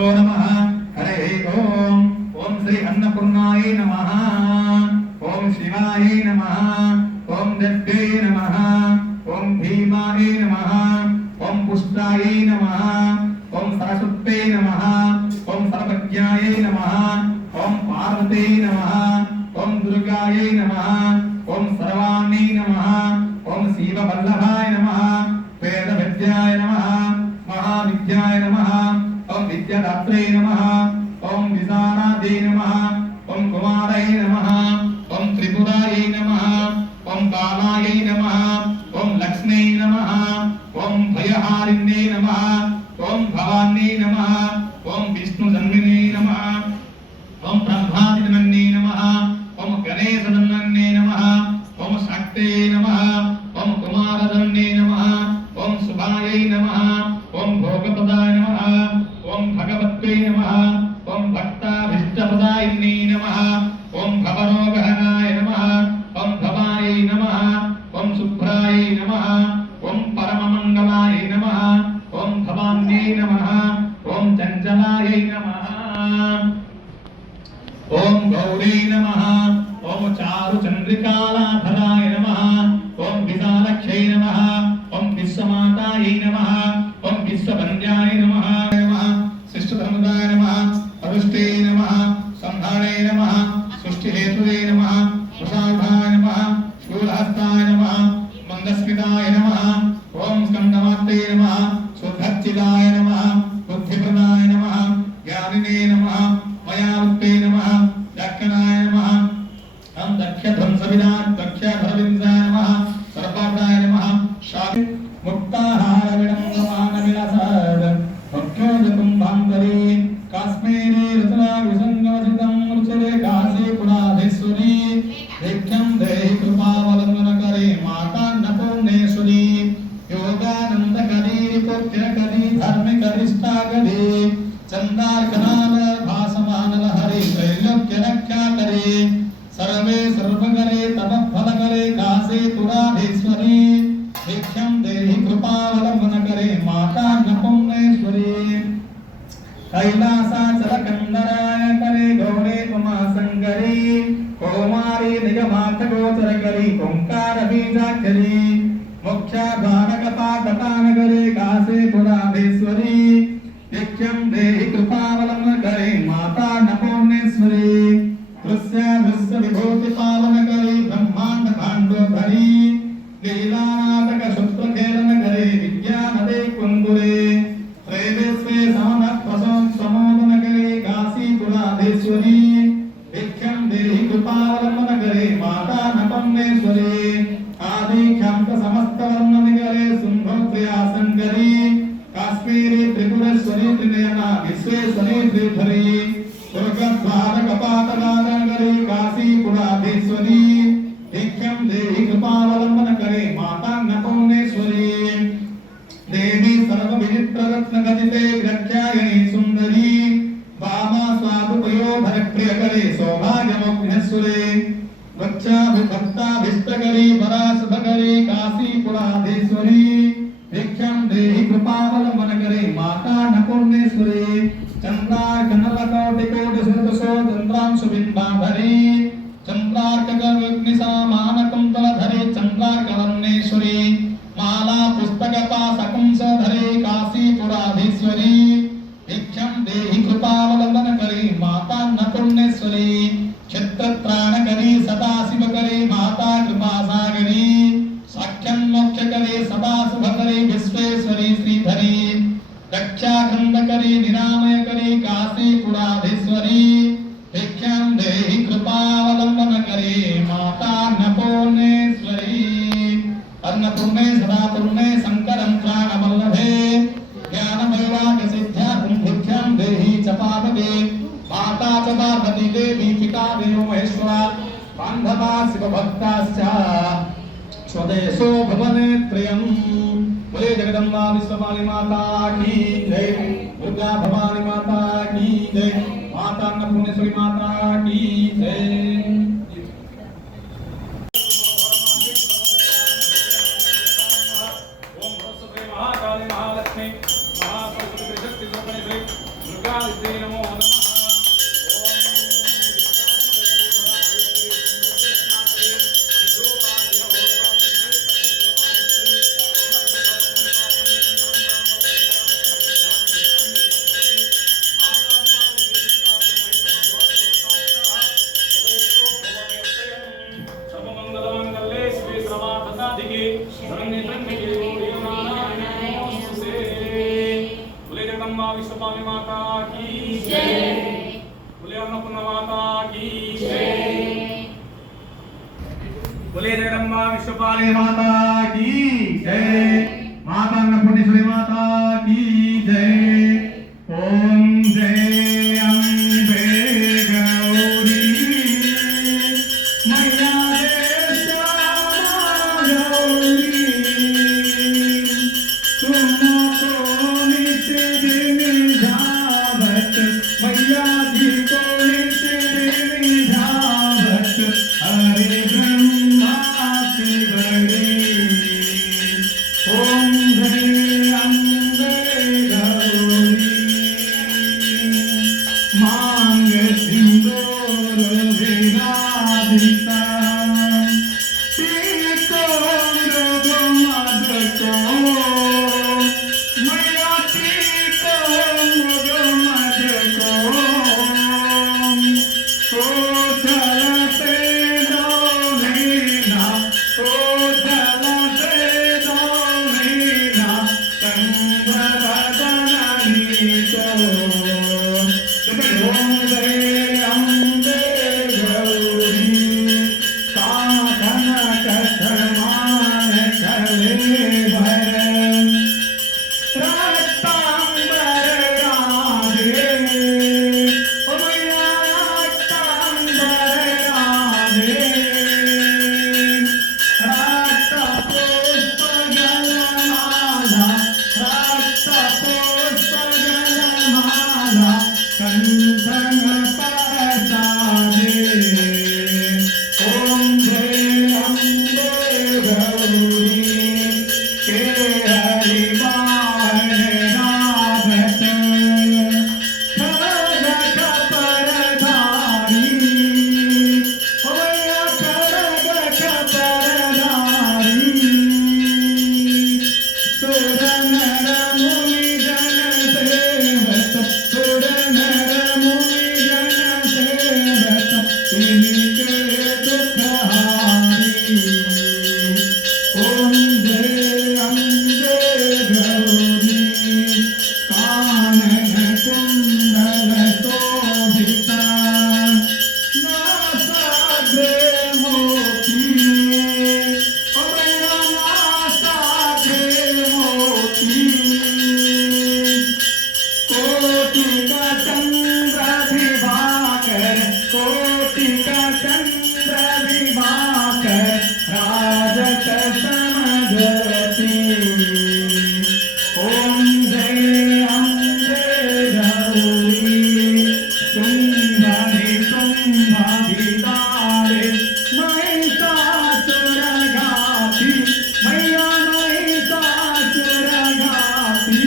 गुरुभ्यो नमः हरे ओम ओम श्री अन्नपूर्णाय नमः ओम शिवाय नमः ओम देव्यै नमः ओम भीमाय नमः ओम पुष्टाय नमः ओम सरस्वत्यै नमः ओम सर्वज्ञाय नमः ओम पार्वती नमः ओम दुर्गाय नमः ओम सर्वाण्यै नमः ओम शिववल्लभाय नमः वेदविद्याय नमः महाविद्याय नमः ओम विद्यादात्रे नमः ओम विशालादे नमः ओम कुमाराय नमः ओम त्रिपुराय नमः ओम कालाय नमः ओम लक्ष्मी नमः ओम भयहारिण्ये नमः ओम भवान्ये नमः ओम विष्णुजन्मिने नमः ओम ब्रह्मादिजनन्ये नमः ओम गणेशजनन्ये नमः ओम शक्ते नमः ओम कुमारजनन्ये नमः ओम शुभाय नमः ओम भोगप्रदाय नमः ओम भगवत्यै नमः ओम भक्ताभीष्टप्रदायिन्ये नमः ओम भवरोगहनाय नमः ओम भवाय नमः ओम शुभ्राय नमः ओम परममंगलाय नमः ओम भवान्ये नमः ओम चंचलाय नमः ओम गौरी नमः ओम चारुचंद्रिकालाधराय नमः ओम विशालक्ष्यै नमः ओम विश्वमाताय नमः ओम विश्ववन्द्याय नमः शिष्टधर्मदाय नमः अरुष्टे नमः संहारे नमः सृष्टिहेतुवे नमः प्रसादाय नमः शूलहस्ताय नमः मंदस्मिताय नमः ओम स्कंदमात्रे नमः सुधच्चिदाय नमः बुद्धिप्रदाय नमः ज्ञानिने नमः मयावत्ते नमः दक्षिणाय नमः हम दक्षध्वंसविदान दक्षधरविंदाय नमः सर्वपादाय नमः शाकि मुक्ताहार विडंगमान विलासाद भक्त्योजकुंभांतरी कास्मेरे रत्ना विसंगमसितं रुचरे कासे पुराधेश्वरी भिक्षं देहि कृपावलंबन करे माता अन्नपूर्णेश्वरी योगानंद करी रिपोत्य करी धार्मिक रिष्ठा करी चंदार्कनाल भासमान लहरी त्रैलोक्य रक्षा करे सर्वे सर्व करे तप फल करे कासे पुराधेश्वरी भिक्षं देहि कृपावलंबन करे माता अन्नपूर्णेश्वरी कैलासाचल कंदराय करे गौरे उमा संकरी कौमारी निगमार्थ गोचर करी ओंकार बीजाक्षरी मोक्षाधार कपाटपान करे कासे पुराधेश्वरी भिक्षं देहि कृपावलंबन करे माता अन्नपूर्णेश्वरी दृश्य दृश्य विभूति पालन करे ब्रह्मांड भांडोधरी लीलानाटक सूत्र खेलन करे विज्ञान दे कुंदुरे त्रैवेस्वे समन प्रसन्न समोदन करे काशी पुराधेश्वरी भिक्षं देहि कृपावलंबन करे माता अन्नपूर्णेश्वरी आदि क्षांत समस्त वर्णन करे सुंभोत्र्यासन करी काश्मीरी त्रिपुरेश्वरी त्रिनयना विश्वेश्वरी त्रिधरी दुर्गद्वार कपाटनादन करे काशी पुराधेश्वरी भिक्षं देहि कृपावलंबन करे माता अन्नपूर्णेश्वरी देवी सर्वविचित्र रत्न गदिते विरख्यायणी सुंदरी वामा स्वादुपयोधर प्रिय करे सौभाग्यमग्नेश्वरे वक्षाभिभक्ताभिष्टकरी पराशुभकरी काशी पुराधेश्वरी भिक्षं देहि कृपावलंबन करे माता अन्नपूर्णेश्वरी चंद्रार्कनलकोटिकोटिसुरसो चंद्रांशुबिंबाधरी चंद्रार्कगर्वग्निसामानकुंतलधरी चंद्रार्कवर्णेश्वरी माला पुस्तकपाशकुंसधरी काशी पुराधीश्वरी भिक्षं देहि कृपावलंबन करे माता अन्नपूर्णेश्वरी क्षेत्रत्राणकरी सदाशिवकरी माता कृपासागरी साख्यं मोक्षकरी सदाशुभकरी विश्वेश्वरी श्रीधरी रक्षाखंडकरी निरामयकरी काशी पुराधीश्वरी भिक्षं देहि कृपावलंबन करे माता अन्नपूर्णेश्वरी अन्नपूर्णे सदापूर्णे शंकरं प्राणवल्लभे ज्ञानवैराग्य सिद्ध्यार्थं भिक्षं देहि च पार्वती माता च पार्वती देवी पिता देवो महेश्वरा बान्धवा शिवभक्ताश्च स्वदेशो भवनेत्रयम् बोले जगदम्बा विश्ववाणी माता की जय दुर्गा भवानी माता की जय माता अन्नपूर्णेश्वरी माता की जय ओम महाकाली महालक्ष्मी महासरस्वती शक्ति स्वरूपिणी दुर्गा बोले जगदम्बा विश्वपालिनी माता की जय। माता अन्नपूर्णेश्वरी माता की जय। ओम जय अम्बे गौरी मैया दे श्यामा गौरी तुमको नित्य दिन ध्यावत मैया जी को नित्य दिन ध्यावत हरे ब्रह्मा शिवरे। ओम जय अम्बे गौरी मांग सिंदूर विराजिता टीको मृग मद को मैया टीको मृग मद को ओ चलते दौड़ेना ओ चलते दौड़ेना चंद्रवदनी को। ओम जय अम्बे गौरी साधन कथमान कले भरन रक्तांबर राधे ओ मैया रक्तांबर राधे रक्त पुष्प जलमाला रक्त पुष्प जलमाला कंदन परसादे। ओम जय अम्बे गौरी के हरिवाण राधत खड़ग परधारी ओ मैया खड़ग परधारी सुर नर मुनि जन सेवत सुर नर मुनि जन सेवत इनके दुख हारी। ओम जय अम्बे गौरी कानन कुंडल शोभिता नासाग्रे मोती ओ मैया नासाग्रे मोती कोटि का चंद्र दिवाकर कोटि का चंद्र दिवाकर राजत समझती। ओम जय अम्बे गौरी तुम्हारी तुम्हारे महिषासुर घाती मैया महिषासुर घाती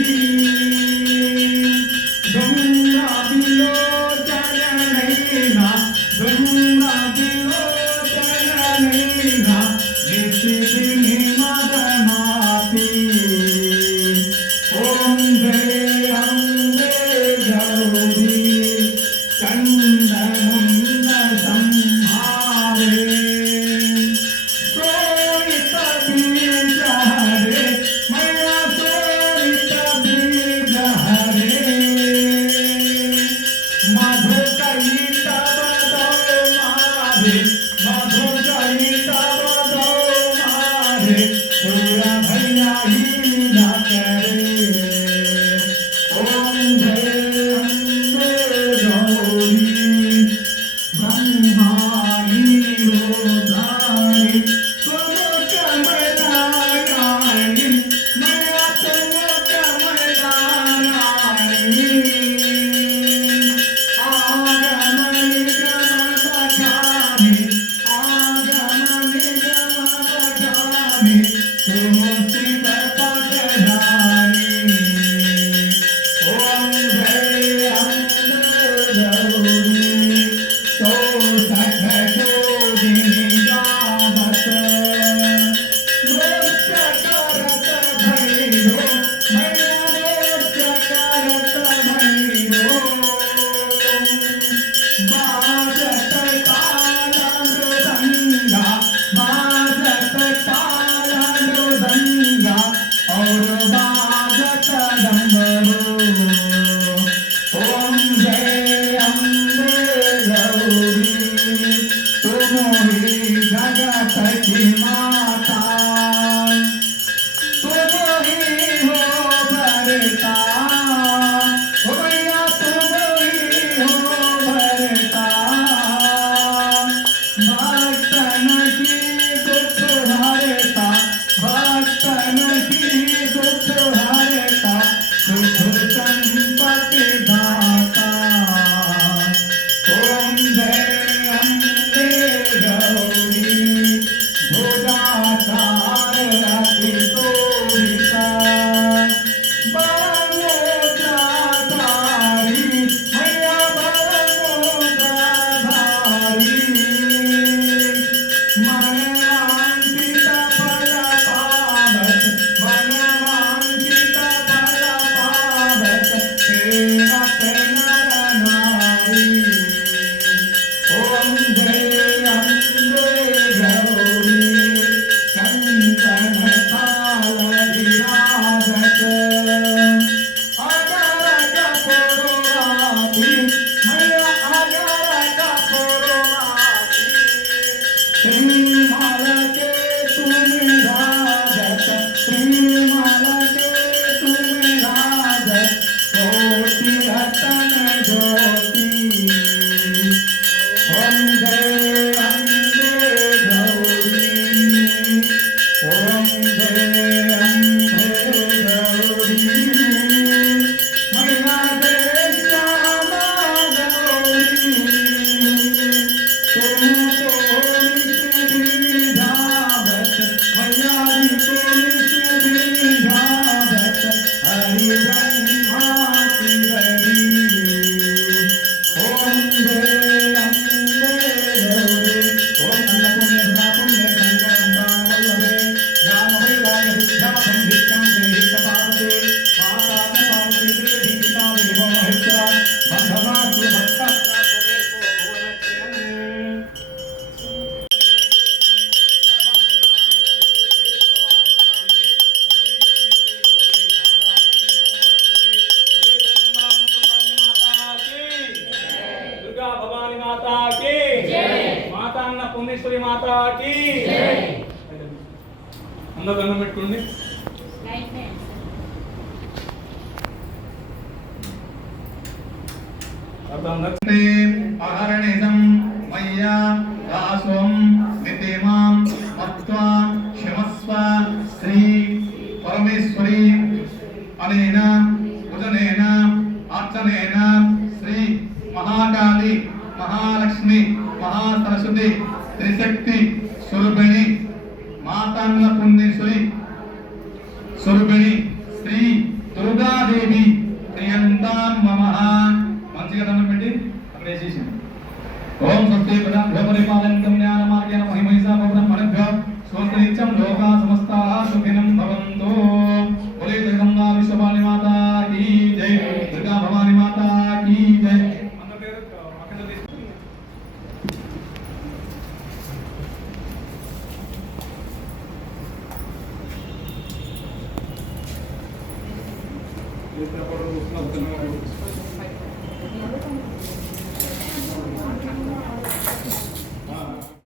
गंगा विलोचन नैना गंगा विलोचन नैना निशिदिनी मदमाती। ओम जय अम्बे गौरी चंदमुंड संहारे सोरित बीज हरे मैया सोरित बीज हरे मधु कही तब दो मारे मधु कही तब दो मारे पूरा भैया ही न करे। ओम जय अम्बे गौरी ब्रह्माणी रोधारी तुम कमलारानी मैया तुम कमलारानी आगम निगम बखानी आगम निगम बखानी तुम शिव पदधारी। ओम जय अम्बे गौरी तो सख जोगिनी गावत नृत्य करत भैरो मैया नृत्य करत भैरो बाजत ताल मृदंगा बाजत ताल मृदंगा और बाजत डमरू। ओम जय अम्बे गौरी तुम ही जगत की माता तुम ही हो भरता ओ मैया तुम ही हो भरता भक्तन की दुख हरता भक्तन की दुख हरता सुख संपत्ति दाता ओम जय अम्बे गौरी भुजाचार रति तोरिता बलमुद्राधारी मैया बलमुद्राधारी मनवांछित फल पावत मनवांछित फल पावत सेवक नर नारी ओम जय अम्बे गौरी कंचन थाल विराजत अगर कपूरवासी मैया अगर कपूरवासी श्रीमाल के तुम राजत श्रीमाल के तुम राजत कोटि रतन ज्योति ओम जय अम्बे गौरी ओम जय अम्बे गौरी मैया जय श्यामा गौरी तुम तो निधावत मैया जी तो निधावत हरि ब्रह्मा की हरि ओम जय अम्बे गौरी ओम अन्नपूर्णे पुण्य संकल्पं वल्लभे ज्ञानवैराग्य विद्या संधिक्तं देहि तपाते माता च पार्वती देवी पिता देवो महेश्वरा बन्धनास्तु भक्तास्त्र स्वदेशो भुवनत्रयम् दुर्गा भवानी माता की माता अन्नपूर्णेश्वरी माता की అందరూ దండం పెట్టుకోండి అహరణిజం మయ్యా దాసోం నితిమాం మత్వా క్షమస్వ శ్రీ పరమేశ్వరి అనేన పూజనేన అర్చనేన శ్రీ మహాకాళి మహాలక్ష్మి మహాసరస్వతి త్రిశక్తి స్వరూపిణి మాతాన్న పుణ్యేశ్వరి స్వరూపిణి శ్రీ దుర్గాదేవి ప్రియంతాం మమః మంచిగా దండం పెట్టి అక్కడ వేసేసింది ఓం స్వస్తి పరిపాలనం జ్ఞాన మార్గేణ మహిమైసా బ్రహ్మణభ్యో స్వస్తినిత్యం లోకా సమస్తాః సుఖినం భవంతు బోలే జగదంబా విశ్వవాణి మాతా కీ జై దుర్గా భవాని మాతా కీ జై అన్న పేరు పక్కన తీసి